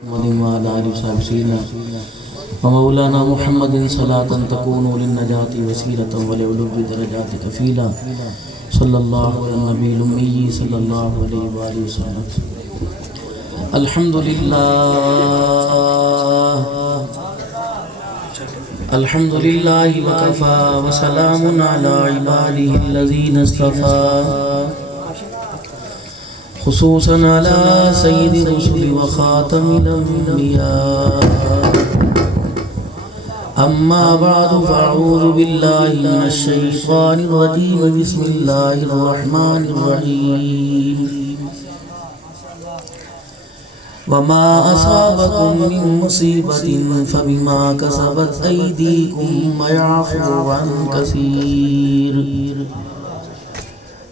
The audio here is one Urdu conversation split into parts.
وعلى آله وصحبه سيدنا ومولانا محمد صلاة تكون للنجاة وسيلة ولعلو الدرجات كفيلا صلى الله على النبي الأمي صلى الله عليه وآله وسلم. الحمد لله وكفى وسلام على عباده الذين اصطفى خصوصا على سيد الرسل وخاتم الأنبياء. أما بعد فأعوذ بالله من الشيطان الرجيم. بسم الله الرحمن الرحيم. وما أصابكم من مصيبة فبما كسبت أيديكم ويعفو عن كثير.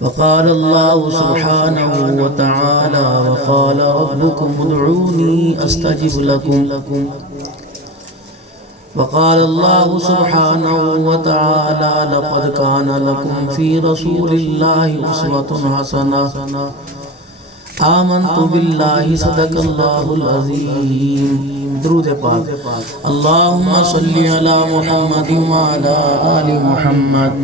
وقال الله سبحانه وتعالى وقال ربكم ادعوني أستجب لكم. وقال الله سبحانه وتعالى لقد كان لكم في رسول الله أسوة حسنة. آمنت بالله صدق الله العظيم. درود پاک. اللهم صل على محمد وعلى آل محمد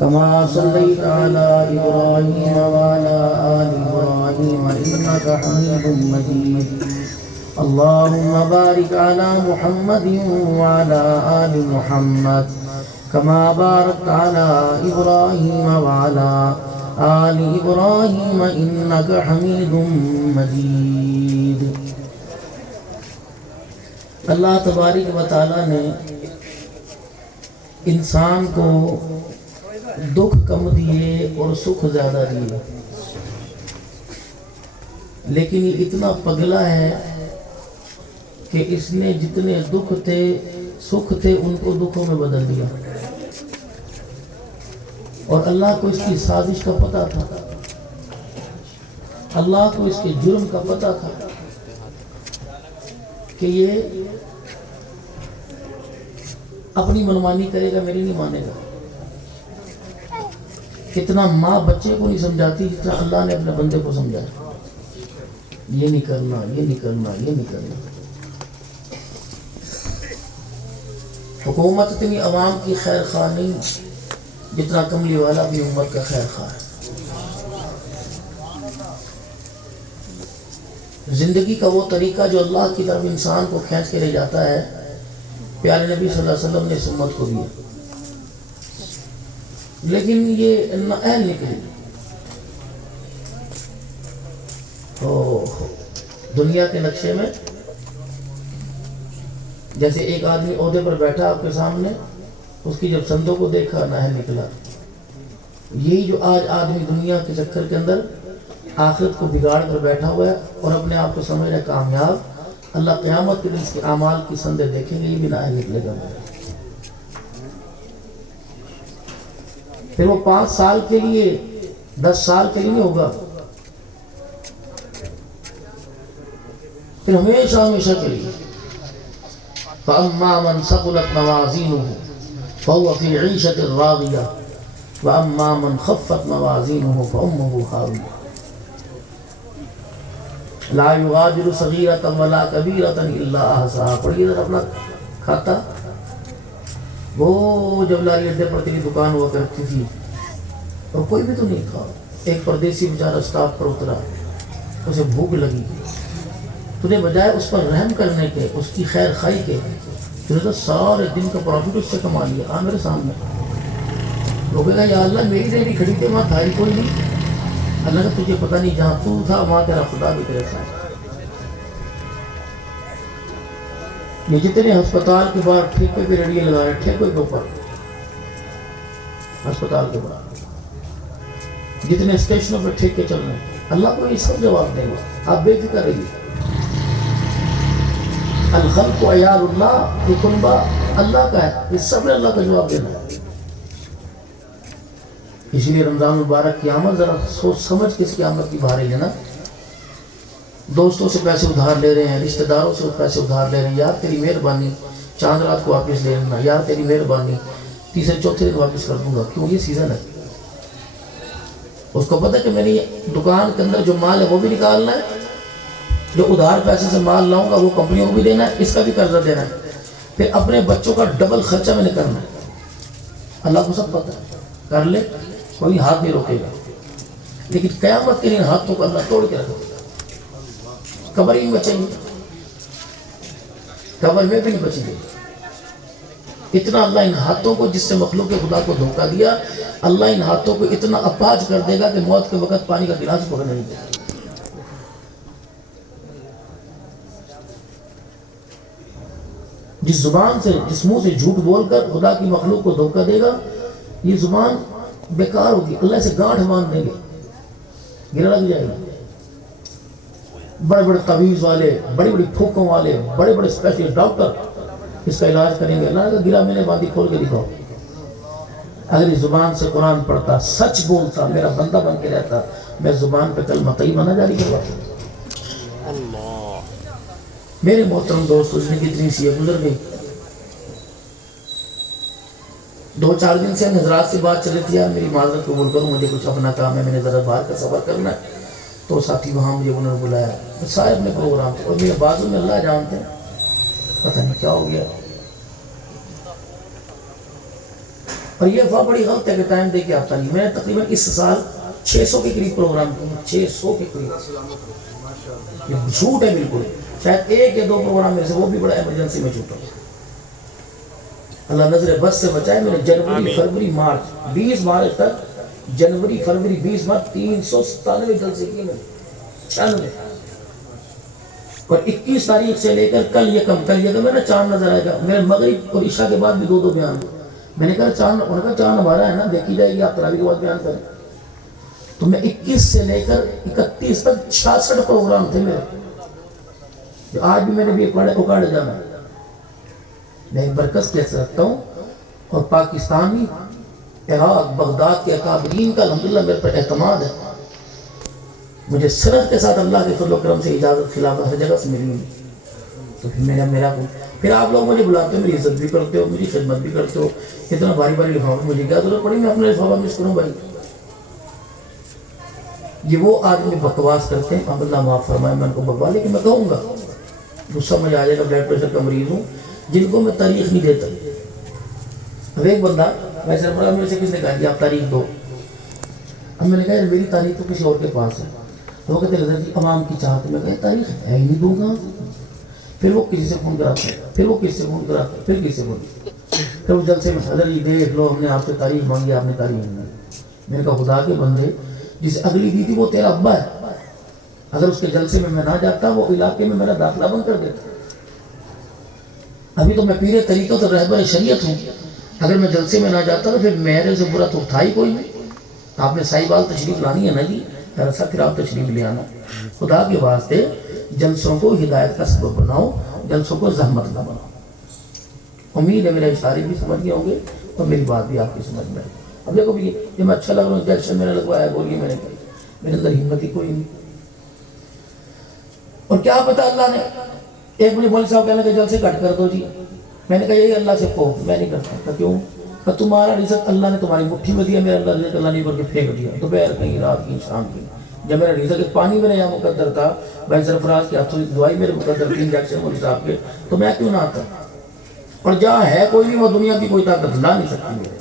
كما صليت على إبراهيم وعلى آل إبراهيم إنك حميد مجيد. اللهم بارك على محمد وعلى آل محمد كما باركت على إبراهيم وعلى آل إبراهيم إنك حميد مجيد. اللہ تبارک و تعالیٰ نے انسان کو دکھ کم دیے اور سکھ زیادہ دیے، لیکن یہ اتنا پگلا ہے کہ اس نے جتنے دکھ تھے سکھ تھے ان کو دکھوں میں بدل دیا. اور اللہ کو اس کی سازش کا پتہ تھا، اللہ کو اس کے جرم کا پتہ تھا کہ یہ اپنی منمانی کرے گا، میری نہیں مانے گا. اتنا ماں بچے کو نہیں سمجھاتی جتنا اللہ نے اپنے بندے کو سمجھایا. یہ نہیں کرنا، یہ نہیں کرنا، یہ نہیں کرنا. حکومت اتنی عوام کی خیر خواہ نہیں جتنا کملی والا بھی امت کا خیر خواہ ہے. زندگی کا وہ طریقہ جو اللہ کی طرف انسان کو کھینچ کے لے جاتا ہے، پیارے نبی صلی اللہ علیہ وسلم نے اس امت کو دیا، لیکن یہ نااہل نکلی. دنیا کے نقشے میں جیسے ایک آدمی عہدے پر بیٹھا آپ کے سامنے، اس کی جب سندوں کو دیکھا نااہل نکلا. یہی جو آج آدمی دنیا کے چکر کے اندر آخرت کو بگاڑ کر بیٹھا ہوا ہے اور اپنے آپ کو سمجھ رہا ہے کامیاب، اللہ قیامت کے دن اس کے اعمال کی سندیں دیکھیں گے، یہ بھی نااہل نکلے گا. پھر وہ 5 سال کے لیے 10 سال کے لیے نہیں ہوگا، پھر ہمیشہ ہمیشہ کے لیے. فَأَمَّا مَنْ ثَقُلَتْ مَوَازِينُهُ فَهُوَ فِي عِيشَةٍ رَاضِيَةٍ وَأَمَّا مَنْ خَفَّتْ مَوَازِينُهُ فَأُمُّهُ هَاوِيَةٌ لا يغادر صغيرة ولا كبيرة إلا أحصاها. پڑھیے ذرا اپنا کھاتا. وہ جب لاری اڈے پر تیری دکان ہوا کرتی تھی اور کوئی بھی تو نہیں تھا، ایک پردیسی بیچارہ سٹاپ پر اترا، اسے بھوک لگی، تو نے بجائے اس پر رحم کرنے کے، اس کی خیر خواہی کے، تو نے تو سارے دن کا پروفٹ اس سے کما لیا. آ میرے سامنے وہ کہے گا یا اللہ میری ریڑھی کھڑی تھی وہاں تھا ہی کوئی نہیں. اللہ کا تجھے پتہ نہیں جہاں تو تھا وہاں تیرا خدا بھی تیرے ساتھ. یہ جتنے ہسپتال کے باہر ٹھیکے پہ ریڑیاں لگا رہے ہیں، ٹھیکے کے اوپر ہسپتال کے باہر جتنے اسٹیشنوں پہ ٹھیکے چل رہے ہیں، اللہ کو یہ سب جواب دے گا. آپ بے فکر رہیے. الخلق عیال اللہ، یہ کنبہ اللہ کا ہے، اس سب نے اللہ کا جواب دینا ہے. اسی لیے رمضان المبارک کی آمد ذرا سوچ سمجھ کے اس کی آمد کی بھاری ہے نا. دوستوں سے پیسے ادھار لے رہے ہیں، رشتہ داروں سے پیسے ادھار لے رہے ہیں، یار تیری مہربانی چاند رات کو واپس لے لینا، یار تیری مہربانی تیسرے چوتھے دن واپس کر دوں گا. کیوں؟ یہ سیزن ہے. اس کو پتہ کہ میری دکان کے اندر جو مال ہے وہ بھی نکالنا ہے، جو ادھار پیسے سے مال لاؤں گا وہ کمپنیوں کو بھی دینا ہے، اس کا بھی قرضہ دینا ہے، پھر اپنے بچوں کا ڈبل خرچہ میں نے کرنا ہے۔ اللہ کو سب پتہ ہے، کر لے، کوئی ہاتھ نہیں روکے گا، لیکن قیامت کے دن ہاتھوں کو اللہ توڑ کے رکھے گا، قبر ہی بچیں گے، قبر میں بھی نہیں بچیں گے۔ اتنا اللہ ان ہاتھوں کو، جس سے مخلوق خدا کو دھوکہ دیا، اللہ ان ہاتھوں کو اتنا اپاہج کر دے گا کہ موت کے وقت پانی کا گلاس پکڑ نہیں دے گا۔ جس زبان سے، جس منہ سے جھوٹ بول کر خدا کی مخلوق کو دھوکہ دے گا، یہ زبان بیکار ہوگی، اللہ سے گانٹھ باندھ دیں گے، گرا لگ جائے گا۔ بڑے بڑے طبیب والے، بڑی بڑی پھوکوں والے، بڑے بڑے اسپیشل ڈاکٹر اس کا علاج کریں گے، اللہ کا گرا میں نے باندھی کھول کے دکھاؤ۔ اگر اس زبان سے قرآن پڑھتا، سچ بولتا، میرا بندہ بن کے رہتا، میں زبان پہ کلمہ طیبہ جاری کرواتا۔ میرے محترم دوستو، زندگی اتنی سی ہے، گزر گئی۔ 2-4 دن سے حضرات سے بات چل رہی تھی، میری معذرت قبول کروں، مجھے کچھ اپنا کام ہے، میں نے ذرا باہر کا سفر کرنا ہے، تو ساتھی وہاں مجھے انہوں نے بلایا، سارے اپنے پروگرام تھے، اور میرے بازو میں اللہ جانتے ہیں پتہ نہیں کیا ہو گیا۔ اور یہ افواہ بڑی غلط ہے کہ ٹائم دے کے آتا نہیں۔ میں نے تقریباً اس سال 600 کے قریب پروگرام کیے، 600 کے قریب، یہ جھوٹ ہے بالکل، شاید 1 یا 2 پروگرام میرے سے، وہ بھی بڑا ایمرجنسی میں چھوٹا۔ اللہ نظر بس سے بچائے۔ میں نے جنوری فروری مارچ 20 مارچ تک، جنوری فروری 20 مارچ 397 جلسے کیے میں نے، 96۔ اور 21 تاریخ سے لے کر کل یکم میں نا چاند نظر آئے گا، میرے مغرب اور عشاء کے بعد بھی 2 بیان۔ میں نے کہا چاند، انہوں نے کہا چاند ہمارا ہے نا، دیکھی جائے گی، آپ تراویح کے بعد بیان کریں۔ تو میں 21 سے لے کر 31 تک 66 پروگرام تھے میرے، آج بھی میں نے بھی اکاڑے جانا ہے۔ میں ایک برکت کیسے رکھتا ہوں، اور پاکستانی، عراق، بغداد کے اکابرین کا الحمدللہ میرے پر اعتماد ہے۔ مجھے سرحد کے ساتھ اللہ کے فضل و کرم سے اجازت خلافت ہر جگہ سے ملی ہوئی، تو پھر آپ لوگ مجھے بلاتے ہو، میری عزت بھی کرتے ہو، میری خدمت بھی کرتے ہو، اتنا باری باری لفافہ، مجھے کیا ضرورت پڑی میں اپنے لفافہ مس کروں بھائی؟ یہ وہ آدمی بکواس کرتے ہیں، اب اللہ معاف فرمائے میں ان کو بکوا، لیکن میں کہوں گا، غصہ مجھے آ جائے گا، بلڈ پریشر کا مریض ہوں، جن کو میں تاریخ نہیں دیتا۔ اب ایک بندہ ویسے بڑا، میرے سے کس نے کہا کہ آپ تاریخ دو؟ اب میں نے کہا میری تاریخ تو کسی اور کے پاس ہے، وہ کہتے رضا جی عوام کی چاہت، میں کہا تاریخ ہے ہی نہیں، دوں گا۔ پھر وہ کسی سے فون کراتے ہیں، پھر وہ کسی سے فون کراتے ہیں، پھر کسی سے فون، پھر وہ جلسے میں حضرت جی دیکھ لو، ہم نے آپ سے تاریخ مانگی، آپ نے تاریخ نہیں مانگی۔ میں نے کہا خدا کے بندے، جسے اگلی دی تھی وہ تیرا ابا ہے، اگر اس کے جلسے میں نہ جاتا، وہ علاقے میں میرا داخلہ بند کر دیتا۔ ابھی تو میں پیر طریقت اور رہبر شریعت ہوں، اگر میں جلسے میں نہ جاتا تو پھر میرے سے برا تو تھا ہی کوئی نہیں۔ آپ نے سائی بال تشریف لانی ہے نا جی، ایسا پھر آپ تشریف لے آنا۔ خدا کے واسطے جلسوں کو ہدایت کا سبب بناؤ، جلسوں کو زحمت نہ بناؤ۔ امید ہے میرے اشارے بھی سمجھ گئے ہوں گے اور میری بات بھی آپ کی سمجھ میں آئے۔ اب دیکھو بھی یہ میں اچھا لگ رہا ہوں، انجیکشن میں نے لگوایا، گولی میں نے کی، میرے اندر ہمت ہی کوئی نہیں۔ اور کیا پتا اللہ نے، ایک مجھے مولوی صاحب کہنے کہ جلسے کٹ کر دو جی، میں نے کہا یہی اللہ سے کہو، میں نہیں کرتا۔ کہا کیوں؟ کہ تمہارا رزق اللہ نے تمہاری مٹھی میں دیا، میرا اللہ رزق اللہ نے بھر کے پھینک دیا، دوپہر کہیں، رات کی، شام کی۔ جب میرا رزق ایک پانی میرے یہاں مقدر تھا، بھائی سرفراز کے ہاتھوں کی دعائی میرے مقدر تھی، انجیکشن مولوی صاحب کے، تو میں کیوں نہ آتا؟ اور جہاں ہے کوئی نہیں، وہ دنیا کی کوئی طاقت لا نہیں سکتی میرے۔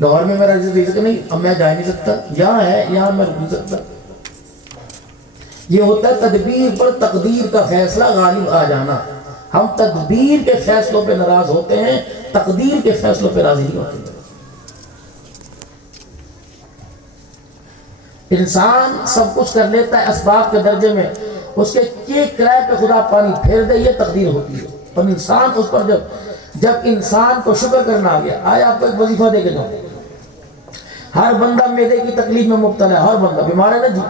لاہور میں میرا رزق نہیں، اب میں جا نہیں سکتا، یہاں ہے، یہاں میں رک نہیں سکتا۔ یہ ہوتا ہے تدبیر پر تقدیر کا فیصلہ غالب آ جانا۔ ہم تدبیر کے فیصلوں پہ ناراض ہوتے ہیں، تقدیر کے فیصلوں پہ راضی نہیں ہوتے۔ انسان سب کچھ کر لیتا ہے اسباب کے درجے میں، اس کے کرائے پہ خدا پانی پھیر دے، یہ تقدیر ہوتی ہے۔ اور انسان اس پر جب انسان کو شکر کرنا آ گیا، آیا آپ کو ایک وظیفہ دے کے جاؤ، ہر بندہ معدے کی تکلیف میں مبتلا ہے، ہر بندہ بیمار ہے نا جی،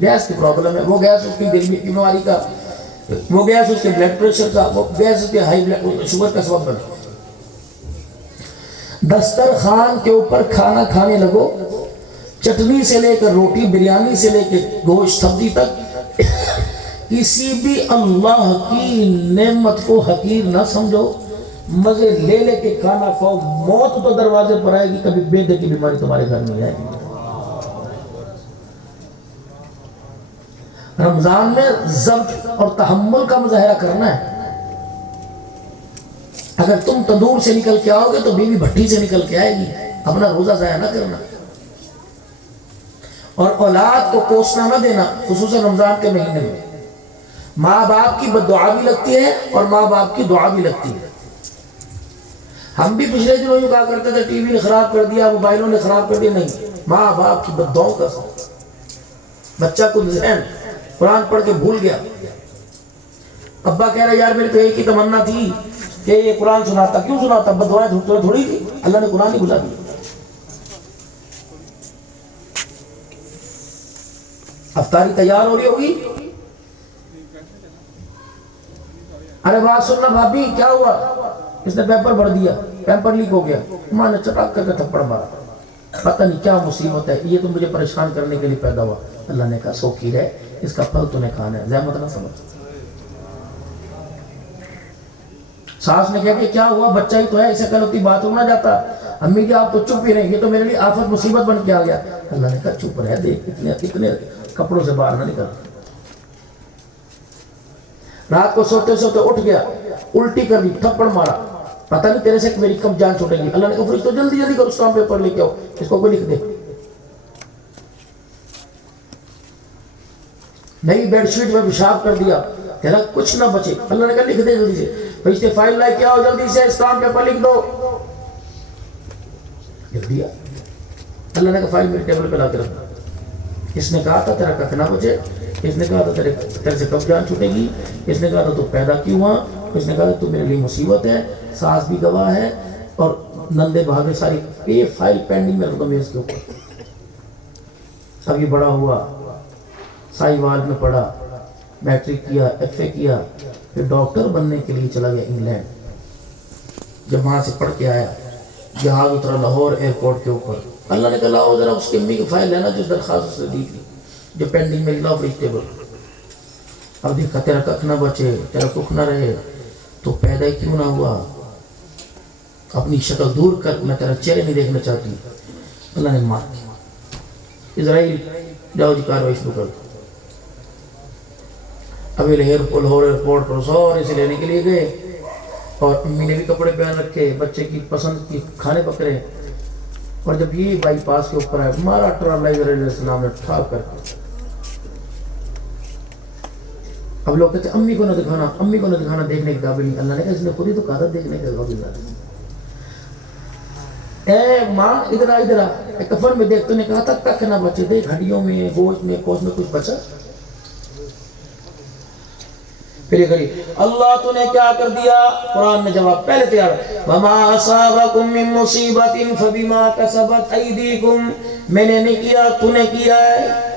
گیس کی پرابلم ہے، وہ گیس اس کی دل کی بیماری کا، وہ گیس اس کے بلڈ پریشر کا، وہ گیس اس کے ہائی بلڈ شوگر کا سبب بنے۔ دسترخوان کے اوپر کھانا کھانے لگو، چٹنی سے لے کر روٹی، بریانی سے لے کے گوشت سبزی تک، کسی بھی اللہ کی نعمت کو حقیر نہ سمجھو، مزے لے لے کے کھانا کھاؤ، موت تو دروازے پر آئے گی، کبھی بیدے کی بیماری تمہارے گھر میں آئے گی۔ رمضان میں ضبط اور تحمل کا مظاہرہ کرنا ہے. اگر تم تندور سے نکل کے آؤ گے تو بیوی بھٹی سے نکل کے آئے گی. اپنا روزہ ضائع نہ کرنا اور اولاد کو کوسنا نہ دینا، خصوصاً رمضان کے مہینے میں. ماں باپ کی بد دعا بھی لگتی ہے اور ماں باپ کی دعا بھی لگتی ہے. ہم بھی پچھلے دنوں یوں کہا کرتے تھے ٹی وی نے خراب کر دیا، موبائلوں نے خراب کر دیا. نہیں، ماں باپ کی بد دعاؤں کا بچہ کو ذہن قرآن پڑھ کے بھول گیا. ابا کہہ رہے یار میری تو ایک ہی تمنا تھی کہ یہ قرآن سناتا. کیوں سناتا؟ بد دعائیں تھوڑی تھی، اللہ نے قرآن ہی بھلا دیا. افطاری تیار ہو رہی ہوگی. ارے بات سننا بھابی، کیا ہوا؟ اس نے پیپر بھر دیا، پیپر لیک ہو گیا. ماں نے چٹاک کر کے تھپڑ مارا. پتہ نہیں کیا مصیبت ہے، یہ تو مجھے پریشان کرنے کے لیے پیدا ہوا. اللہ نے کہا سوکی ہے، اس کا پھل تو نے کھانا ہے، زحمت نہ سمجھ. ساس نے کہا کہ کیا ہوا؟ بچہ ہی تو ہے، اسے کل ہوتی بات نہ جاتا. امی جی آپ تو چپ ہی رہیں، یہ تو میرے لیے آفت مصیبت بن کے آ گیا. اللہ نے کہا چپ رہ، دیکھ اتنے کپڑوں سے باہر نہ نکل. رات کو سوتے سوتے اٹھ گیا، الٹی کر دی، تھپڑ مارا. پتہ نہیں تیرے سے میری کب جان چھوٹے گی. اللہ نے کہا فرشتوں جلدی جلدی کرو، اس کام پیپر لے کے آؤ، اس کو کوئی لکھ دے. نئی بیڈ شیٹ میں پیشاب کر دیا، تیرا کچھ نہ بچے. اللہ نے کہا لکھ دے جلدی سے. فرشتے فائل لائے کے آؤ جلدی سے، اس کام پیپر لکھ دو. لکھ دیا. اللہ نے کہا فائل میرے ٹیبل پہ لا کے رکھنا. اس نے کہا تھا تیرا کک نہ بچے، اس نے کہا تھا تیرے سے کب جان چھوٹے گی، اس نے کہا تھا تو پیدا کیوں ہوا، اس نے کہا تو میرے لیے مصیبت ہے. ساس بھی گواہ ہے اور نندے بھاگے ساری. یہ فائل پینڈنگ میں رکھ دو میز کے اوپر. اب یہ بڑا ہوا، سائی وال میں پڑھا، میٹرک کیا، ایف اے کیا، پھر ڈاکٹر بننے کے لیے چلا گیا انگلینڈ. جب وہاں سے پڑھ کے آیا، جہاز اترا لاہور ایئرپورٹ کے اوپر. اللہ نے کہا لاؤ ذرا اس کی امی کی فائل لینا جو درخواست اس نے دی تھی، جو پینڈنگ میں لاؤ ویجیٹیبل. اب دیکھا تیرا کک نہ بچے، تیرا کک نہ رہے، تو پیدا کیوں نہ ہوا؟ اپنی شکل دور کر، میں تیرا چہرے نہیں دیکھنا چاہتی. اللہ نے مار دیا. اسرائیل جاؤ جی کاروائی شروع کر دو. ابھی لاہور ایئرپورٹ پر سورے سے لینے کے لیے گئے اور امی نے بھی کپڑے پہن رکھے، بچے کی پسند کی کھانے پکڑے. اور جب یہ بائی پاس کے اوپر آئے، مارا ٹرالہ علیہ السلام نے ٹھاک کر کے. اب لوگ کہتے ہیں امی کو نہ دکھانا، امی کو نہ دکھانا، دیکھنے کے قابل نہیں. اللہ نے کہا اس نے خود ہی تو کہا تھا دیکھنے کے قابل نہیں. اے ماں ادھر آ، ادھر آ، کفن میں دیکھ. تو نے کہا تھا کک نہ بچے، دیکھ ہڈیوں میں، گوشت میں، کوش میں کچھ بچا. پھر یہ کری اللہ تو نے کیا کر دیا. قرآن نے جواب پہلے تیار وما اصابکم من مصیبت فبما کسبت ایدیکم. میں نے نہیں کیا، تو نے کیا ہے.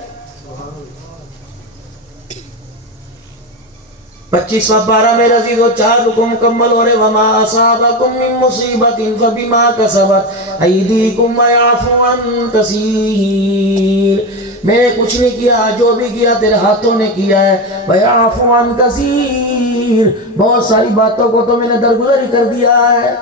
25واں پارہ میرے عزیزو 4 رکو مکمل ہو رہے. وما اصابکم من مصیبت فبما کسبت ایدیکم ویعفو عن کثیر. میں نے کچھ نہیں کیا، جو بھی کیا تیرے ہاتھوں نے کیا ہے. وَيَعْفُ عَنْ كَثِيرٍ. بہت ساری باتوں کو تو میں نے درگزر ہی کر دیا ہے.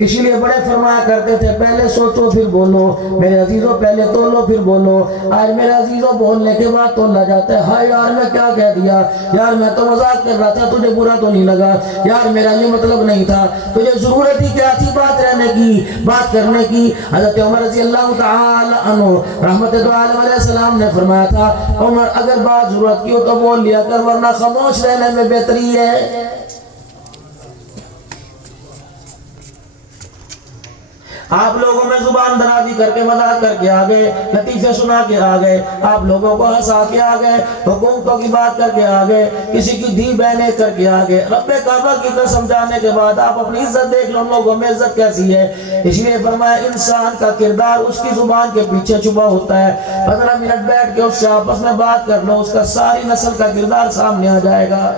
اسی لیے بڑے فرمایا کرتے تھے پہلے سوچو پھر بولو. میرے عزیزوں پہلے تولو پھر بولو. آج میرے عزیزوں بولنے کے بعد تولا جاتا ہے. ہاں یار میں کیا کہہ دیا، یار میں تو مذاق کر رہا تھا، تجھے برا تو نہیں لگا، یار میرا یہ مطلب نہیں تھا. تجھے ضرورت ہی کیا تھی بات رہنے کی، بات کرنے کی. حضرت عمر رضی اللہ تعالی عنہ رحمت دو عالم علیہ السلام نے فرمایا تھا عمر اگر بات ضرورت کی ہو تو بول لیا کر، ورنہ خاموش رہنے میں بہتری ہے. آپ لوگوں میں زبان درازی کر کے مذاق کر کے آ گئے، لطیفے سنا کے آ گئے، آپ لوگوں کو ہنسا کے آ گئے، حکومتوں کی بات کر کے آ گئے، کسی کی دھی بہنیں کر کے آ گئے. رب کعبہ کی قسم جانے کے بعد آپ اپنی عزت دیکھ لو لوگوں میں عزت کیسی ہے. اس لیے فرمایا انسان کا کردار اس کی زبان کے پیچھے چھپا ہوتا ہے. 15 منٹ بیٹھ کے اس سے آپس میں بات کر لو، اس کا ساری نسل کا کردار سامنے آ جائے گا.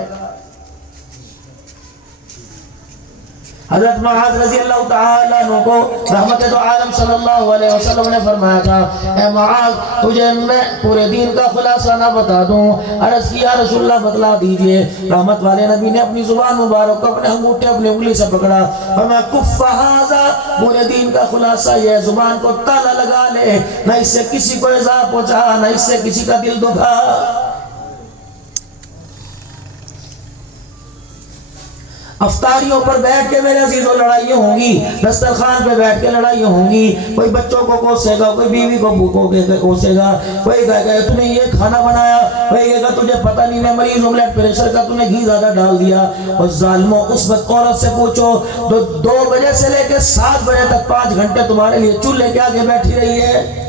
حضرت معاذ رضی اللہ تعالیٰ عنہ کو رحمت دو عالم صلی اللہ علیہ وسلم نے فرمایا تھا اے معاذ تجھے میں پورے دین کا خلاصہ نہ بتا دوں؟ عرض کیا رسول اللہ بتلا دیجئے۔ رحمت والے نبی نے اپنی زبان مبارک کو اپنے انگوٹھے اپنی انگلی سے پکڑا، فرمایا کف ھذا، پورے دین کا خلاصہ یہ زبان کو تالا لگا لے، نہ اس سے کسی کو ایذا پہنچا، نہ اس سے کسی کا دل دکھا۔ افطاریوں پر بیٹھ کے میرے عزیزوں لڑائیاں ہوں گی، دسترخوان پہ بیٹھ کے لڑائیاں ہوں گی، کوئی بچوں کو کوسے گا، کوئی بیوی کو کوسے گا، کوئی کہے گا تو نے یہ کھانا بنایا، کوئی کہے گا تجھے پتہ نہیں میں مریض ہوں بلڈ پریشر کا، تو نے گھی زیادہ ڈال دیا۔ اور ظالموں اس وقت عورت سے پوچھو تو 2 بجے سے لے کے 7 بجے تک 5 گھنٹے تمہارے لیے چولہے کے آگے بیٹھی رہی ہے،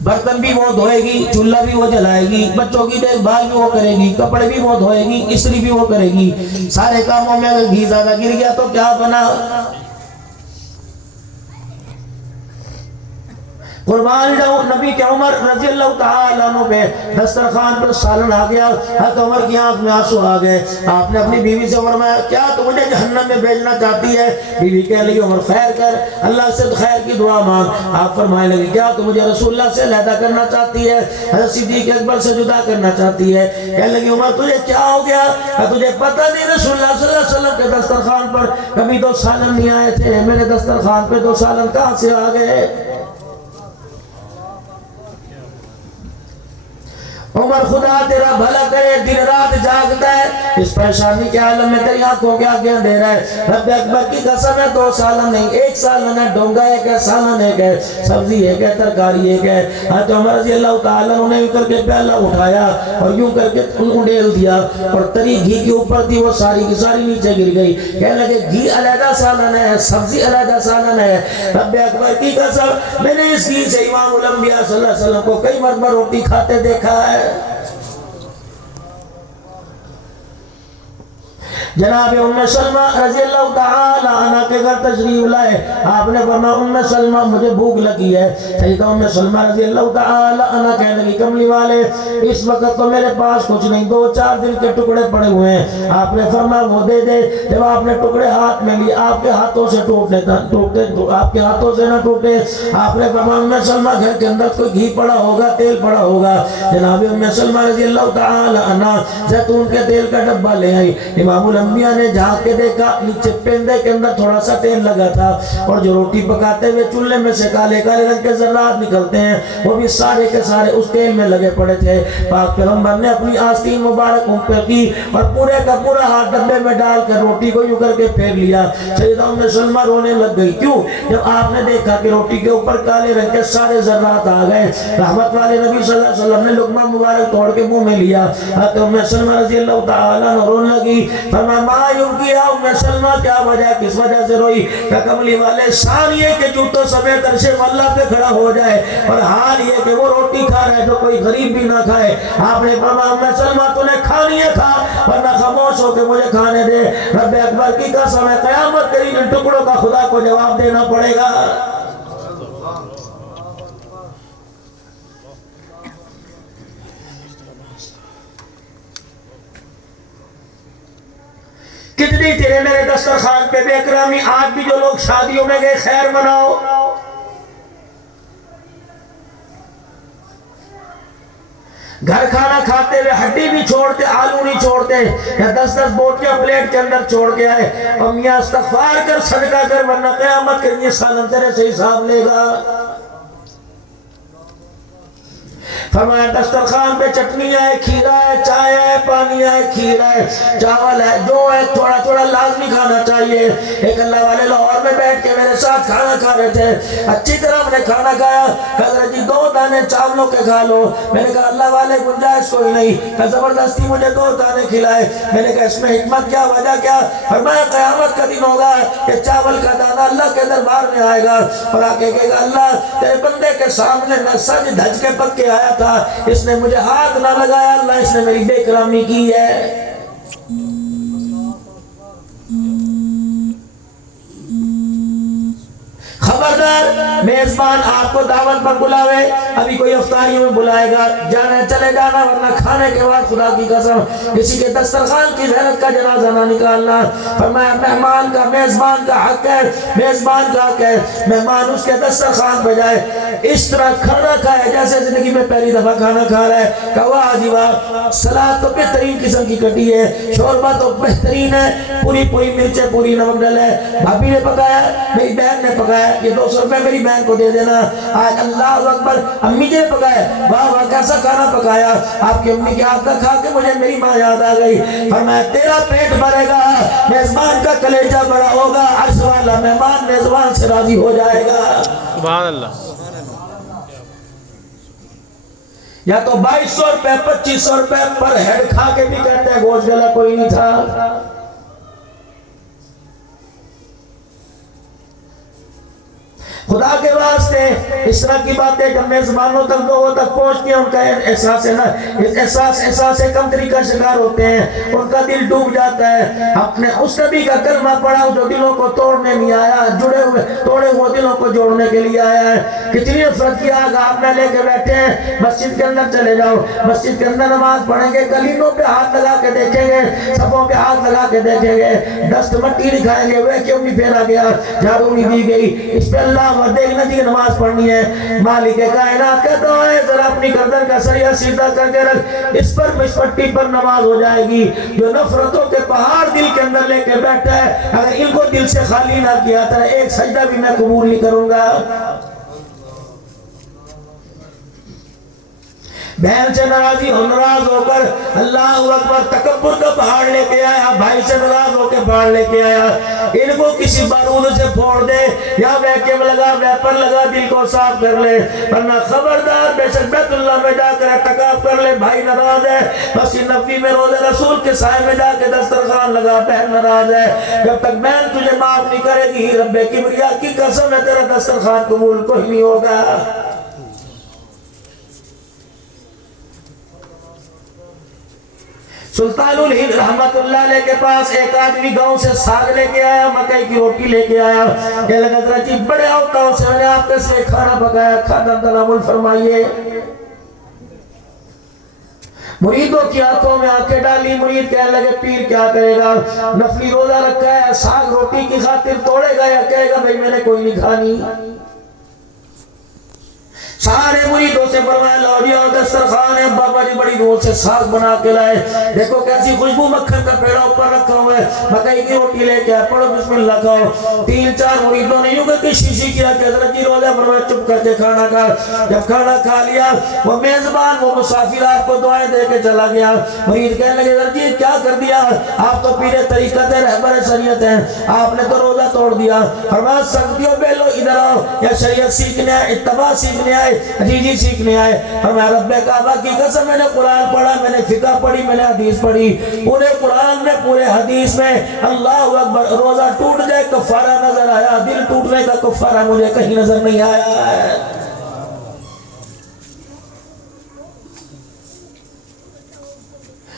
برتن بھی وہ دھوئے گی، چولہا بھی وہ جلائے گی، بچوں کی دیکھ بھال بھی وہ کرے گی، کپڑے بھی وہ دھوئے گی، استری بھی وہ کرے گی۔ سارے کاموں میں اگر گھی زیادہ گر گیا تو کیا بنا؟ قربان جاؤں نبی کے عمر رضی اللہ تعالیٰ عنہ پہ دسترخوان پر سالن آ گیا، حضرت عمر کی آنکھ میں آنسو آ گئے۔ آپ نے اپنی بیوی سے فرمایا کیا تو مجھے جہنم میں بھیجنا چاہتی ہے؟ بیوی کہہ لگی عمر خیر کر، اللہ سے خیر کی دعا مانگ۔ آپ فرمائے لگے کیا تو مجھے رسول اللہ سے علیحدہ کرنا چاہتی ہے، حضرت صدیق اکبر سے جدا کرنا چاہتی ہے؟ کہہ لگی عمر تجھے کیا ہو گیا؟ تجھے پتہ نہیں رسول اللہ صلی اللہ علیہ وسلم کے دسترخوان پر کبھی 2 سالن نہیں آئے تھے، میرے دسترخوان پہ 2 سالن کہاں سے آ گئے؟ عمر خدا تیرا بھلا کرے، دن رات جاگتا ہے، اس پریشانی کے عالم میں تیری آنکھوں کے آگے اندھیرا ہے۔ رب اکبر کی قسم ہے 2 سالن نہیں، 1 سالن ہے، ڈونگا ایک ہے، سالن ایک ہے، سبزی ایک ہے، ترکاری ایک ہے۔ حضرت عمر رضی اللہ تعالیٰ نے یوں کر کے پیالہ اٹھایا اور یوں کر کے انڈیل دیا، اور تری گھی کے اوپر تھی وہ ساری کی ساری نیچے گر گئی۔ کہنے لگے گھی علیحدہ سالن ہے، سبزی علیحدہ سالن ہے۔ رب اکبر کی قسم میں نے اس گھی سے امام الانبیاء صلی اللہ علیہ وسلم کو کئی مرتبہ روٹی کھاتے دیکھا ہے۔ جناب ام سلمہ رضی اللہ تعالی عنہ کے گھر تشریف لائے، آپ نے فرمایا ام سلمہ مجھے بھوک لگی ہے۔ سیدہ ام سلمہ رضی اللہ تعالی عنہ کہنے لگی کملی والے اس وقت تو میرے پاس کچھ نہیں، 2-4 دن کے ٹکڑے پڑے ہوئے ہیں۔ آپ نے فرمایا وہ دے دے۔ جب آپ نے ٹکڑے ہاتھ میں لیے، آپ کے ہاتھوں سے آپ کے ہاتھوں سے نہ ٹوٹے، آپ نے فرمایا ام سلمہ گھر کے اندر کوئی گھی پڑا ہوگا، تیل پڑا ہوگا۔ جناب ام سلمہ رضی اللہ تعالی عنہ زیتون کے تیل کا ڈبہ لے آئی۔ امام الانبیاء نے جھانک کے دیکھا، نیچے پیندے کے اندر تھوڑا سا تیل لگا تھا، اور جو روٹی پکاتے ہوئے چولہے میں سے کالے کالے رنگ کے ذرات نکلتے ہیں وہ بھی سارے کے سارے اس تیل میں لگے پڑے تھے۔ پاک پیغمبر نے اپنی آستین مبارک اوپر کی اور پورے کا پورا ہاتھ ڈبے میں ڈال کر روٹی کو یوں کر کے پھیر لیا۔ سیدہ ام سلمہ رونے لگ گئی، کیوں؟ جب آپ نے دیکھا کہ روٹی کے اوپر کالے رنگ کے سارے ذرات آ گئے۔ رحمت والے نبی صلی اللہ علیہ وسلم نے لقمہ مبارک توڑ کے منہ میں لیا۔ حضرت ام سلمہ رضی اللہ تعالیٰ عنہ رونے لگی، فرمایا ما یبکی ام سلمہ، کیا وجہ، کس وجہ سے روئی؟ کہ کملی والے ثانیے کے جوتوں سمیت عرش اللہ پہ کھڑا ہو جائے، اور حال یہ کہ وہ روٹی کھا رہے جو کوئی غریب بھی نہ کھائے۔ آپ نے فرمایا ام سلمہ تو نے کھانی ہے کھا، ورنہ خاموش ہو کے مجھے کھانے دے۔ رب اکبر کی قسم ہے قیامت تیری ان ٹکڑوں کا خدا کو جواب دینا پڑے گا۔ کتنی تیرے میرے دسترخوان پہ بے اکرامی، آج بھی جو لوگ شادیوں میں گئے خیر مناؤ، گھر کھانا کھاتے ہوئے ہڈی بھی چھوڑتے، آلو نہیں چھوڑتے، یا 10 بوٹیاں پلیٹ کے اندر چھوڑ کے آئے، اور میاں استغفار کر صدقہ کر ورنہ قیامت کے یہ سالن تیرے سے حساب لے گا۔ فرمایا دسترخوان پہ چٹنی ہے، کھیرا ہے، چائے ہے، پانی ہے، کھیر ہے، چاول ہے، جو ہے تھوڑا تھوڑا لازمی کھانا چاہیے۔ ایک اللہ والے لاہور میں بیٹھ کے میرے ساتھ کھانا کھا رہے تھے، اچھی طرح ہم نے کھانا کھایا، حضرت جی 2 دانے چاولوں کے کھا لو۔ میں نے کہا اللہ والے گنجائش کوئی نہیں، کہ زبردستی مجھے 2 دانے کھلائے۔ میں نے کہا اس میں حکمت کیا، وجہ کیا؟ فرمایا قیامت کا دن ہوگا کہ چاول کا دانہ اللہ کے دربار میں آئے گا، اور آ کے کہے گا اللہ تیرے بندے کے سامنے میں سج دھج کے پک کے آیا تھا، اس نے مجھے ہاتھ نہ لگایا، اللہ اس نے میری بے کرامی کی ہے۔ خبردار میزبان آپ کو دعوت پر بلاوے، ابھی کوئی افطاریوں میں بلائے گا، جانا چلے جانا، ورنہ کھانے کے بعد خدا کی قسم کسی کے دسترخوان کی غیرت کا جنازہ نہ نکالنا۔ فرمایا مہمان کا، میزبان کا حق ہے، میزبان کا حق ہے مہمان اس کے دسترخوان پہ جائے، اس طرح کھانا کھائے جیسے زندگی میں پہلی دفعہ کھانا کھا رہا ہے۔ کہ واہ جی واہ، سلاد تو بہترین قسم کی کٹی ہے، شوربہ تو بہترین ہے، پوری مرچیں، پوری نمک ڈل ہے، بھابی نے پکایا، میری بہن نے پکایا، یہ 200 روپے میری بہن کو دے دینا۔ آج اللہ اکبر، امی جی نے پکایا، واہ واہ کیسا کھانا پکایا، آپ کی امی کے ہاتھ کا کھا کے مجھے میری ماں یاد آ گئی۔ فرمایا تیرا پیٹ بھرے گا، میزبان کا کلیجہ بڑا ہوگا، عرش والا مہمان میزبان سے راضی ہو جائے گا۔ سبحان اللہ۔ یا تو 2200 روپے 2500 روپے پر ہیڈ کھا کے بھی کہتے ہیں گوشت گلا کوئی نہیں تھا۔ خدا کے واسطے اس طرح کی باتیں جب میزبانوں تک لوگوں تک پہنچتی ہیں، ان کا احساس کمتری کا شکار ہوتے ہیں، ان کا دل ڈوب جاتا ہے۔ اپنے اس نبی کا کلمہ پڑھا جو دلوں کو توڑنے نہیں آیا، توڑے ہوئے دلوں کو جوڑنے کے لیے آیا ہے۔ کتنی نفرت کی آگ آپ میں لے کے بیٹھے ہیں، مسجد کے اندر چلے جاؤ، مسجد کے اندر نماز پڑھیں گے، گلیوں پہ ہاتھ لگا کے دیکھیں گے، صفوں پہ ہاتھ لگا کے دیکھیں گے، دست مٹی دکھائیں گے، وہ کیوں نہیں پھیرا گیا، جھاڑو نہیں دی گئی، اس پہ اللہ دیکھنا جی نماز پڑھنی ہے۔ مالک کائنات کہتا ہے ذرا اپنی گردن کا سریہ سیدھا کر کے رکھ، اس پر مشپٹی پر نماز ہو جائے گی۔ جو نفرتوں کے پہاڑ دل کے اندر لے کے بیٹھا ہے، اگر ان کو دل سے خالی نہ کیا تھا ایک سجدہ بھی میں قبول نہیں کروں گا۔ بہن سے ناراضی ہو، ناراض ہو کر اللہ اکبر تکبر کا پہاڑ لے کے آیا، بھائی سے ناراض ہو کے پہاڑ لے کے آیا، ان کو کسی بارود سے پھوڑ دے یا ویکیوم لگا، ویپر لگا، دل کو صاف کر لے، ورنہ خبردار بے شک بیت اللہ میں جا کر اعتکاف کر لے، بھائی ناراض ہے، مسجد نبوی میں روضہ رسول کے سائے میں جا کے دسترخوان لگا، بہن ناراض ہے، جب تک بہن تجھے معاف نہیں کرے گی رب کبریا کی قسم ہے تیرا دسترخوان قبول کوئی نہیں ہوگا۔ سلطان الہند رحمت اللہ علیہ کے پاس ایک آدمی گاؤں سے ساگ لے کے آیا، مکئی کی روٹی لے کے آیا، کہ لگا حضرت جی بڑے اوتاؤں سے میں نے آپ کے سلے کھانا پکایا، کھانا تناول فرمائیے۔ مریدوں کی آنکھوں میں آنکھیں ڈالی، مرید کہنے لگے پیر کیا کرے گا، نفلی روزہ رکھا ہے، ساگ روٹی کی خاطر توڑے گا یا کہے گا بھئی میں نے کوئی نہیں کھانی۔ سارے مریدوں سے فرمایا لاؤ جی اور دسترخوان ہے، بابا جی بڑی دور سے ساگ بنا کے لائے، دیکھو کیسی خوشبو، مکھن کا پیڑا اوپر رکھا ہوا ہے، مکئی کی روٹی لے کے پڑھو بسم اللہ کھاؤ۔ 3-4 مریدوں نے یوں کہ شیشی کیا کہ حضرت جی روزہ فرمایا چپ کر کے کھانا کھا۔ جب کھانا کھا لیا وہ میزبان وہ مسافر آپ کو دعائیں دے کے چلا گیا، مرید کہنے لگے حضرت جی کیا کر دیا، آپ تو پیر طریقت ہے، رہبر شریعت ہیں، آپ نے تو روزہ توڑ دیا۔ فرمایا سختیوں بیلو ادھر آؤ، یا شریعت سیکھنے آئے، اتباع سیکھنے آئے، حدیث سیکھنے آئے۔ فرمایا رب کعبہ کی قسم میں نے قرآن پڑھا، میں نے فقہ پڑھی، میں نے حدیث پڑھی، پورے قرآن میں پورے حدیث میں اللہ اکبر روزہ ٹوٹ جائے کفارہ نظر آیا، دل ٹوٹنے کا کفارہ مجھے کہیں نظر نہیں آیا ہے۔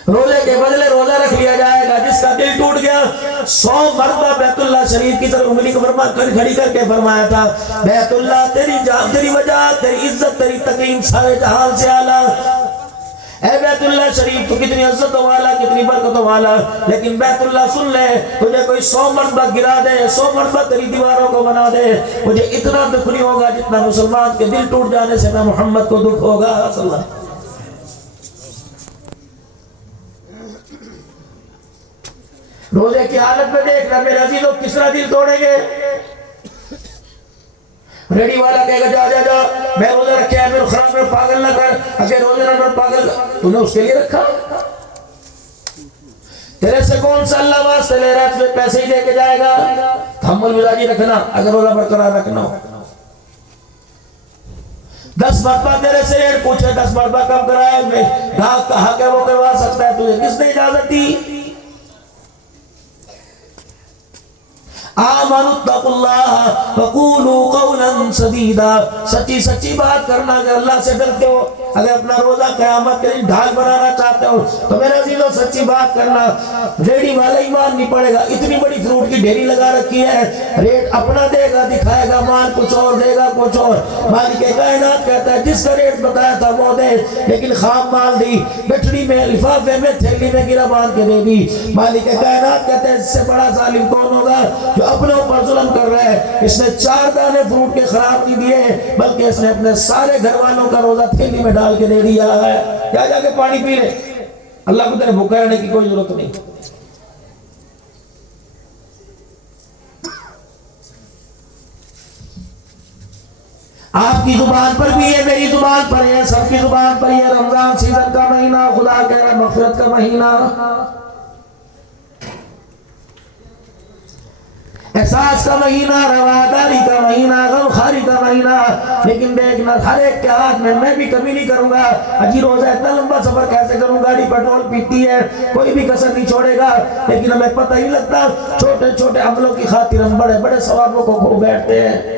روزے کے بدلے روزہ رکھ لیا جائے گا، جس کا دل ٹوٹ گیا 100 مرتبہ بیت اللہ شریف کی طرف انگلی کو کھڑی کر کے فرمایا تھا بیت اللہ تیری جان، تیری وجہ، تیری عزت، تیری تقیم سارے جہان سے اعلیٰ، اے بیت اللہ شریف تو کتنی عزتوں والا، کتنی برکتوں والا، لیکن بیت اللہ سن لے تجھے کوئی 100 مرتبہ گرا دے، 100 مرتبہ تیری دیواروں کو بنا دے، مجھے اتنا دکھ نہیں ہوگا جتنا مسلمان کے دل ٹوٹ جانے سے میں محمد کو دکھ ہوگا صلی اللہ علیہ وسلم۔ روزے کی حالت میں دیکھ رب العزیز لوگ کس طرح دل توڑیں گے۔ ریڈی والا کہے گا جا جا جا میں روزہ رکھے ہیں، میرے خراب میں پاگل نہ کر، اگر روزے نہ کر پاگل تو نے اس کے لیے رکھا، تیرے سے کون سا اللہ واسطے لے رہا ہے، تمہیں پیسے ہی دے کے جائے گا۔ تحمل مزاجی رکھنا اگر روزہ برقرار رکھنا ہو، 10 مرتبہ تیرے سے ریٹ پوچھے 10 مرتبہ کم کرائے، میں کہا کہ وہ کروا سکتا ہے، تجھے کس نے اجازت دی؟ آمنوا اتقوا اللہ وقولوا قولا سدیدا، سچی سچی بات کرنا۔ اگر اللہ سے ڈرتے ہو، اگر اپنا روزہ قیامت کے دن ڈھال بنانا چاہتے ہو تو میرے عزیزو سچی بات کرنا۔ ریڈی والا ایمان نہیں پڑے گا، اتنی بڑی فروٹ کی ڈھیری لگا رکھی ہے، ریٹ اپنا دے گا، دکھائے گا مال کچھ اور، دے گا کچھ اور۔ مالک کائنات کہتا ہے جس کا ریٹ بتایا تھا وہ دے، لیکن خام مال دی، گٹھڑی میں، لفافے میں، تھیلی میں گرا باندھ کے دے دی۔ مالک کائنات کہتے ہیں اس سے بڑا ظالم کون ہوگا جو اپنے اوپر ظلم کر رہا ہے۔ اس نے 4 دانے فروٹ کے خراب نہیں دیے، بلکہ اس نے اپنے سارے گھر والوں کا روزہ تھیلی میں ڈال کے دے دیا ہے۔ جا کے پانی پی لے، اللہ کو تیرے بھوکا رہنے کی کوئی ضرورت نہیں۔ آپ کی زبان پر بھی ہے، میری زبان پر ہے، سب کی زبان پر ہے۔ رمضان سیزن کا مہینہ، خدا کہہ رہا ہے مغفرت کا مہینہ، احساس کا مہینہ، رواداری کا مہینہ، غمخواری کا مہینہ۔ لیکن دیکھنا ہر ایک کے ہاتھ میں بھی کمی نہیں کروں گا۔ اجی روزہ اتنا لمبا سفر کیسے کروں، گاڑی پیٹرول پیتی ہے، کوئی بھی کسر نہیں چھوڑے گا، لیکن ہمیں پتہ ہی لگتا چھوٹے چھوٹے عملوں کی خاطر ہم بڑے بڑے ثوابوں کو کھو بیٹھتے ہیں۔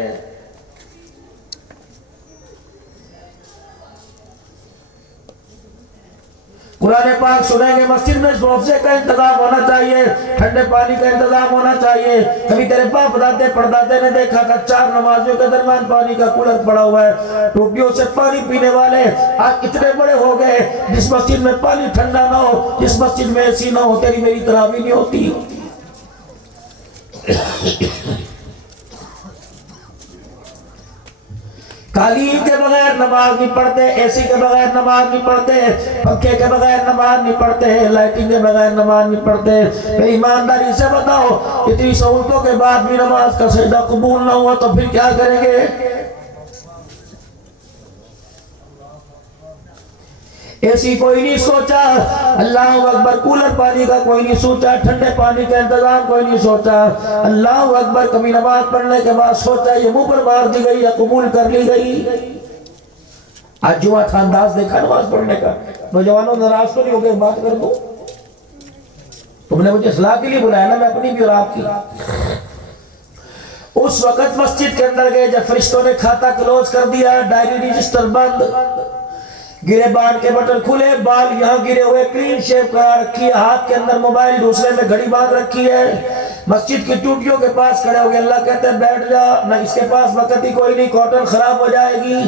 قرآن پاک سنیں گے، مسجد میں صوفے کا انتظام ہونا چاہیے، ٹھنڈے پانی کا انتظام ہونا چاہیے۔ کبھی تیرے باپ دادے پردادے نے دیکھا کہ 4 نمازیوں کے درمیان پانی کا کولر پڑا ہوا ہے، ٹوٹیوں سے پانی پینے والے آج اتنے بڑے ہو گئے، جس مسجد میں پانی ٹھنڈا نہ ہو، جس مسجد میں اے سی نہ ہو، تیری میری تراویح نہیں ہوتی۔ قالین کے بغیر نماز نہیں پڑھتے، اے سی کے بغیر نماز نہیں پڑھتے، پنکھے کے بغیر نماز نہیں پڑھتے، لائٹنگ کے بغیر نماز نہیں پڑھتے۔ پھر ایمانداری سے بتاؤ، اتنی سہولتوں کے بعد بھی نماز کا سجدہ قبول نہ ہوا تو پھر کیا کریں گے؟ اے سی کوئی نہیں سوچا، اللہ اکبر، کولر پانی کا کوئی نہیں سوچا، ٹھنڈے پانی کا انتظام کوئی نہیں سوچا۔ اللہ اکبر، کبھی نماز پڑھنے کے بعد سوچا یہ منہ پر مار دی گئی یا قبول کر لی گئی؟ آج جمعہ تھا، انداز دیکھا نماز پڑھنے کا۔ نوجوانوں ناراض تو نہیں ہو گئے، بات کر دو، تم نے مجھے اصلاح کے لیے بلایا نا، میں اپنی بھی اور آپ کی۔ اس وقت مسجد کے اندر گئے جب فرشتوں نے کھاتا کلوز کر دیا، ڈائری رجسٹر بند، گرے بان کے بٹن کھلے، بال یہاں گرے ہوئے، کلین شیپ کرا رکھی ہے، ہاتھ کے اندر موبائل، دوسرے میں گھڑی باندھ رکھی ہے، مسجد کی ٹوٹیوں کے پاس کھڑے ہو گئے۔ اللہ کہتے ہیں بیٹھ جا، نہ اس کے پاس وقت ہی کوئی نہیں، کاٹن خراب ہو جائے گی۔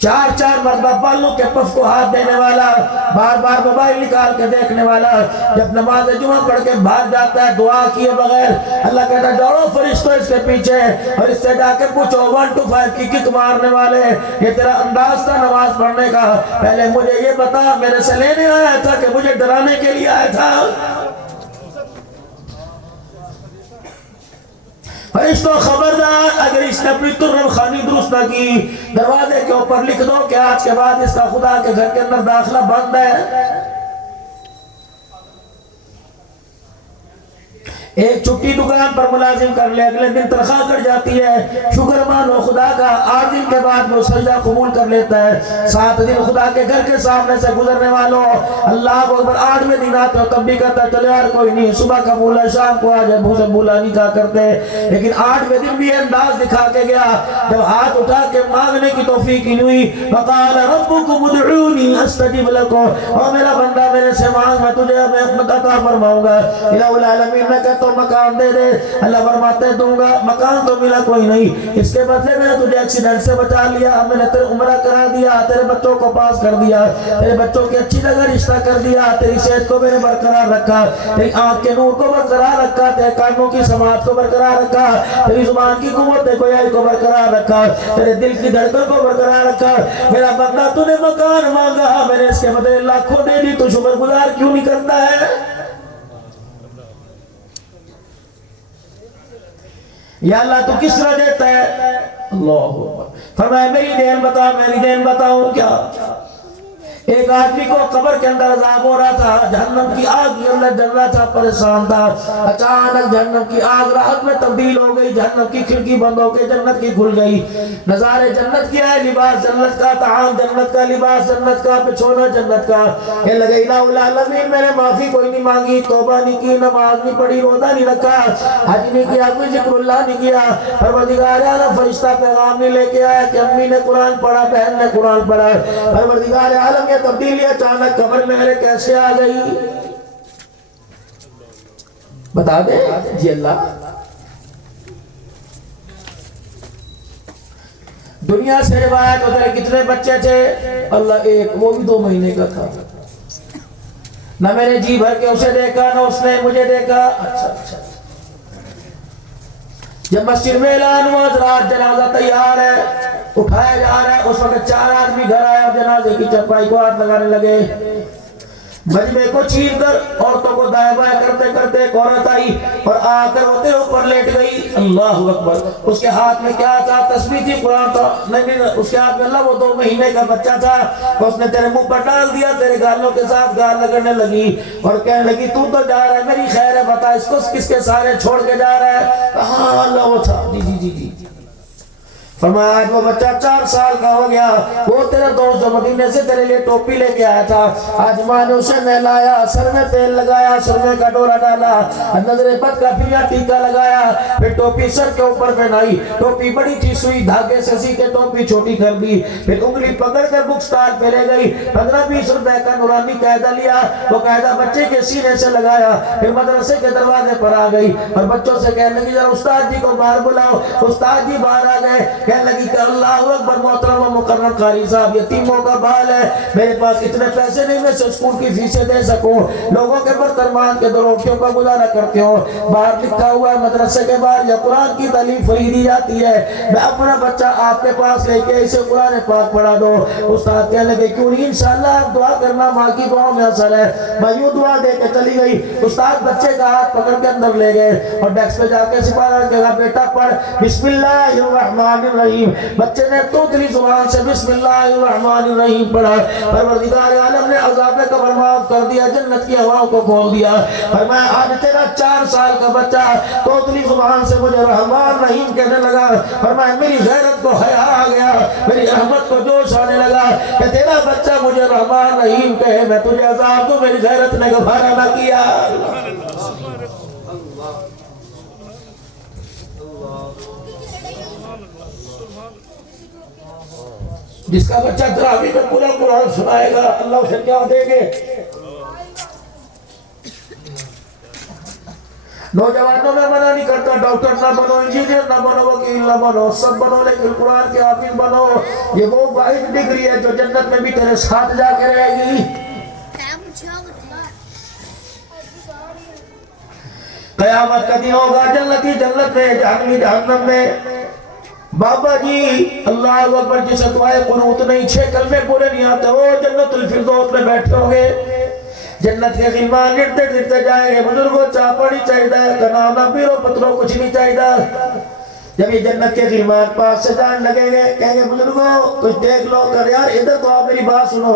4 مرتبہ بالوں کے پف کو ہاتھ دینے والا، بار بار موبائل نکال کے دیکھنے والا، جب نماز جمعہ پڑھ کے بھاگ جاتا ہے دعا کیے بغیر، اللہ کہتا ہے دوڑو فرشتوں اس کے پیچھے اور اس سے جا کے پوچھو 1 to 5 کی کک مارنے والے، یہ تیرا انداز تھا نماز پڑھنے کا، پہلے مجھے یہ بتا میرے سے لینے آیا تھا کہ مجھے ڈرانے کے لیے آیا تھا؟ فرشتوں خبردار، اگر اس نے اپنی ترم خانی درست نہ کی، دروازے کے اوپر لکھ دو کہ آج کے بعد اس کا خدا کے گھر کے اندر داخلہ بند ہے۔ ایک چھٹی دکان پر ملازم کر لے، اگلے دن تنخواہ کٹ جاتی ہے، شکر مانو خدا کا، 8 دن کے بعد وہ سجدہ قبول کر لیتا ہے۔ 7 دن خدا کے گھر کے سامنے سے گزرنے والوں، اللہ کو اکبر، 8ویں دن آتے ہو تب بھی کہتا ہے چلے یار کوئی نہیں، صبح کا بولا شام کو آ جائے، منہ سے بولا نہیں کہا کرتے، لیکن 8ویں دن بھی انداز دکھا کے گیا، جب ہاتھ اٹھا کے مانگنے کی توفیق نہیں ہوئی، وقال ربکم ادعونی استجب لکم، اور میرا بندہ میرے سے مانگ، میں تجھے عطا فرماؤں گا۔ الہ العالمین میں کہتا ہوں مکان دے دے، اللہ فرماتے دوں گا، مکان تو ملا کوئی نہیں، اس کے بدلے میں تجھے ایکسیڈنٹ سے بچا لیا، میں نے تیرے عمرہ کرا دیا، تیرے بچوں کو پاس کر دیا، تیرے بچوں کی اچھی جگہ رشتہ کر دیا، تیری صحت کو میں نے برقرار رکھا، تیری آنکھ کے نور کو برقرار رکھا، تیرے کانوں کی سماعت کو برقرار رکھا، تیری زبان کی قوت گویائی کو برقرار رکھا، تیرے دل کی دھڑکن کو برقرار رکھا۔ میرا بندہ تو نے مکان مانگا، میں نے اس کے بدلے لاکھوں دے دی، تو شکر گزار کیوں نہیں کرتا ہے؟ یا اللہ تو کس طرح دیتا ہے؟ اللہ فرمایا میری دین بتا، میری دین بتاؤں کیا؟ ایک آدمی کو قبر کے اندر عذاب ہو رہا تھا، جہنم کی آگ کے اندر جل رہا تھا، پریشان تھا۔ اچانک جہنم کی آگ راحت میں تبدیل ہو گئی، جہنم کی کھڑکی بند ہو کے جنت کی کھل گئی۔ نظارے جنت کی آئے، لباس جنت کا، طعام جنت کا، لباس جنت کا، بچھونا جنت کا۔ کہ لگے الہ العالمین میں نے معافی کوئی نہیں مانگی، توبہ نہیں کی، نماز نہیں پڑھی، روزہ نہیں رکھا، حج نہیں کیا، کوئی ذکر اللہ نہیں کیا، پروردگار عالم فرشتہ پیغام نہیں لے کے آیا کہ امی نے قرآن پڑھا، بہن نے قرآن پڑھا، پروردگار عالم یہ تبدیلی اچانک قبر میں میرے کیسے آ گئی؟ بتا دے جی اللہ۔ دنیا سے روایت ہوتا ہے کتنے بچے تھے؟ اللہ ایک، وہ بھی 2 مہینے کا تھا۔ نہ میں نے جی بھر کے اسے دیکھا، نہ اس نے مجھے دیکھا۔ اچھا جب مسجد میں اعلان ہوا رات جنازہ تیار ہے، اٹھایا جا رہا ہے، اس وقت 4 آدمی گھر آئے اور جنازے کی چرپائی کو ہاتھ لگانے لگے۔ مجمع کو چھین کر عورتوں کو دائیں بائیں کرتے کرتے ایک عورت آئی اور آ کر ہوتے اوپر لیٹ گئی۔ اللہ اکبر۔ اس کے ہاتھ میں کیا تھا؟ تسبیح تھی، قرآن تھا؟ نہیں، اس کے ہاتھ میں اللہ، وہ 2 مہینے کا بچہ تھا۔ اس نے تیرے منہ پر ڈال دیا، تیرے گالوں کے ساتھ گال لگنے لگی اور کہنے لگی تو جا رہا ہے، میری خیر ہے، بتا اس کو کس کے سارے چھوڑ کے جا رہا ہے؟ ہاں اللہ وہ تھا۔ جی فرمایا آج وہ بچہ 4 سال کا ہو گیا، وہ تیرا دوست جو مدینے سے تیرے لیے ٹوپی لے کے آیا تھا، آج ماں نے اسے نہلایا، سر میں تیل لگایا، سرمے کا ڈورا ڈالا، نظر بد کا پھر ٹیکا لگایا، پھر ٹوپی سر کے اوپر پہنائی، ٹوپی بڑی تھی سوئی دھاگے سے سی کے ٹوپی چھوٹی کر دی، پھر انگلی پکڑ کر بک سٹال پہ لے گئی، 15-20 روپے کا نورانی قاعدہ لیا، وہ قاعدہ بچے کے سینے سے لگایا، پھر مدرسے کے دروازے پر آ گئی اور بچوں سے کہنے لگی ذرا استاد جی کو باہر بلاؤ۔ استاد جی باہر آ گئے، کہنے لگی کہ اللہ اکبر محترم و مکرم قاری صاحب، یتیموں کا بال ہے، میرے پاس اتنے پیسے نہیں میں سے اسکول کی فیسیں دے سکوں، لوگوں کے برتن مان کے 2 روٹیوں کا گزارا کرتے ہو، باہر لکھا ہوا ہے مدرسے کے باہر یا قرآن کی تعلیم فری دی جاتی ہے، میں اپنا بچہ آپ کے پاس لے کے اسے قرآن پاک پڑھا دو۔ استاد کہنے لگے کیوں نہیں، انشاءاللہ آپ دعا کرنا، ماں کی دعاؤں میں اثر ہے۔ میں یوں دعا دے کے چلی گئی، استاد بچے کا ہاتھ پکڑ کے اندر لے گئے اور ڈیسک پہ جا کے سپارہ کہا بیٹا پڑھ بسم اللہ الرحمن الرحیم۔ بچے نے توتلی زبان سے بسم اللہ الرحمن الرحیم پڑھا، پروردگار عالم نے عذاب قبر معاف کر دیا، جنت کی ہواؤں کو کھول دیا۔ فرمایا آج تیرا 4 سال کا بچہ توتلی زبان سے مجھے رحمان رحیم کہنے لگا، فرمایا میری غیرت کو حیا آ گیا، میری رحمت کو جوش آنے لگا کہ تیرا بچہ مجھے رحمان رحیم کہے، میں تجھے عذاب دوں، میری غیرت نے گوارا نہ کیا۔ جس کا بچہ تراویح میں پورا قرآن سنائے گا اللہ اسے کیا دے گے؟ نوجوانوں میں منع نہیں کرتا، ڈاکٹر نہ بنو، انجینئر نہ بنو، وکیل نہ بنو، سب بنو لیکن قرآن کے حافظ بنو۔ یہ وہ واحد ڈگری ہے جو جنت میں بھی تیرے ساتھ جا کے رہے گی۔ قیامت کا دن ہوگا، جنتی جنت میں، جہنمی جہنم میں۔ بابا جی اللہ اکبر، جسے دعائے قنوت نہیں، 6 کلمے پورے نہیں آتے، وہ جنت الفردوس میں بیٹھے ہوں گے، جنت کے غلمان لٹتے لٹتے جائیں گے، بزرگوں چاہ پڑی چاہیے کنا نہ پیرو پتروں کچھ نہیں چاہیے۔ جب یہ جنت کے غلمان پاس سے جان لگیں گے، کہیں گے بزرگوں کچھ دیکھ لو کر، یار ادھر تو آپ میری بات سنو،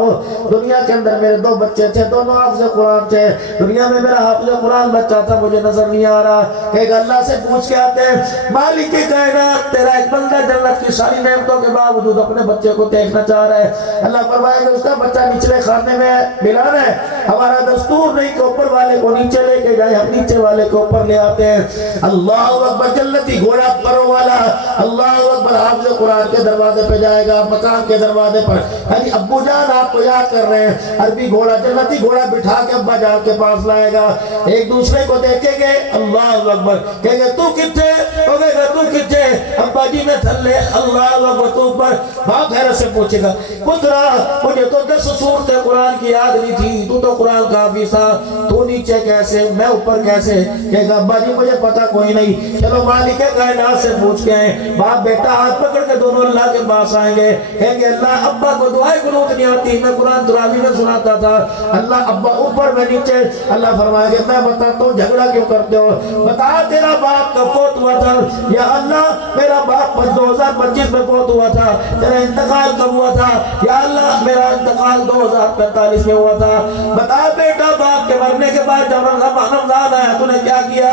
دنیا کے اندر میرے 2 بچے تھے، دونوں حافظ قرآن تھے، دنیا میں میرا حافظ قرآن بچہ تھا، مجھے نظر نہیں آ رہا، کہے گا اللہ سے پوچھ کے آتے ہیں مالک کائنات تیرا ایک بندہ جنت کی ساری نعمتوں کے باوجود اپنے بچے کو دیکھنا چاہ رہا ہے، اللہ فرمائے گا اس کا بچہ نچلے خانے میں بلان ہے، ہمارا دستور نہیں کہ اوپر والے کو نیچے لے کے جائیں، ہم نیچے والے کو اوپر لے آتے ہیں۔ اللہ اکبر، جنتی گھوڑا پروں والا اللہ اکبر حافظ قرآن کے دروازے پہ جائے گا، مکان کے دروازے پر، یعنی ابو جان آپ کو یاد کر رہے ہیں، عربی گھوڑا جنتی گھوڑا بٹھا کے ابا جان کے پاس لائے گا، ایک دوسرے کو دیکھیں گے، اللہ اکبر کہیں گے تو کتنے، کہے گا تو کتنے، ابا جی میں تھلے، اللہ اکبر تو اوپر، باپ حیرت سے پوچھے گا پترا مجھے تو 10 سورتیں قرآن کی یاد نہیں تھی، تو قرآن کا حافظ تھا، تو نیچے کیسے میں اوپر کیسے؟ کہے گا ابا جی مجھے پتا کوئی نہیں، چلو مالک کائنات سے پوچھ کے آئے۔ باپ بیٹا ہاتھ پکڑ کے دونوں اللہ کے پاس آئیں گے، کہیں گے اللہ ابا کو دعائے قنوت نہیں آتی، میں قرآن تراویح میں سناتا تھا، اللہ ابا اوپر میں نیچے۔ اللہ فرمائے گا میں بتاتا ہوں جھگڑا کیوں کرتے ہو، بتا تیرا باپ کا فوت ہوا تھا، یا اللہ میرا باپ 2025 میں فوت ہوا تھا، تیرا انتقال کب ہوا تھا، یا اللہ میرا انتقال 2045 میں ہوا تھا، بتا بیٹا باپ کے مرنے کے بعد جب رمضان آیا تو نے کیا کیا،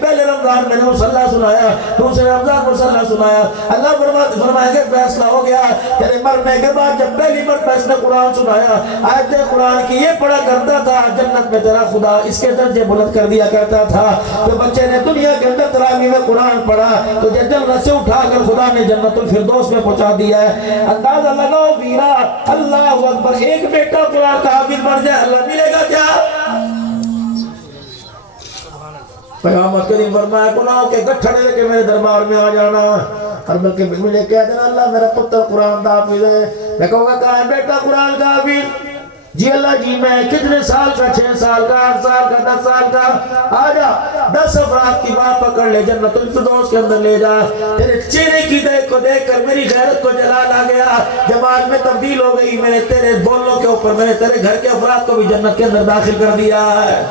پہلے رمضان میں نے مصلی سنایا، دوسرے رمضان مصلی سنایا۔ اللہ فرمائے گا فیصلہ ہو گیا، تیرے مرنے کے بعد جب پہلی مرتبہ اس نے قرآن سنایا، آیت قرآن کی یہ پڑھا کرتا تھا، جنت میں تیرا خدا اس کے درجے بلند کر دیا کرتا تھا۔ تو بچے نے دنیا کے اندر تراویح میں قرآن پڑھا تو جنت سے اٹھا کر خدا نے جنت الفردوس میں پہنچا دیا ہے۔ اندازہ لگاؤ ویرا، اللہ اکبر، ایک بیٹا قرآن کا حافظ بن جائے اللہ ملے گا کیا؟ قیامت کے دن فرمایا گناہوں کے گٹھڑے لے کے میرے دربار میں آ جانا، اور بلکہ مجھے کہہ دینا اللہ میرا پتر قرآن کا حافظ ہے، میں کہوں گا کہاں ہے بیٹا قرآن کا حافظ؟ جی اللہ جی میں کتنے سال کا، 6 سال کا، 8 سال کا، 10 سال کا، آجا 10 افراد کی بات پکڑ لے جنت الفردوس کے اندر لے جا، تیرے چہرے کی دیکھ کو دیکھ کر میری غیرت کو جلال آ گیا، جماعت میں تبدیل ہو گئی، میں نے تیرے بولوں کے اوپر میں نے تیرے گھر کے افراد کو بھی جنت کے اندر داخل کر دیا ہے۔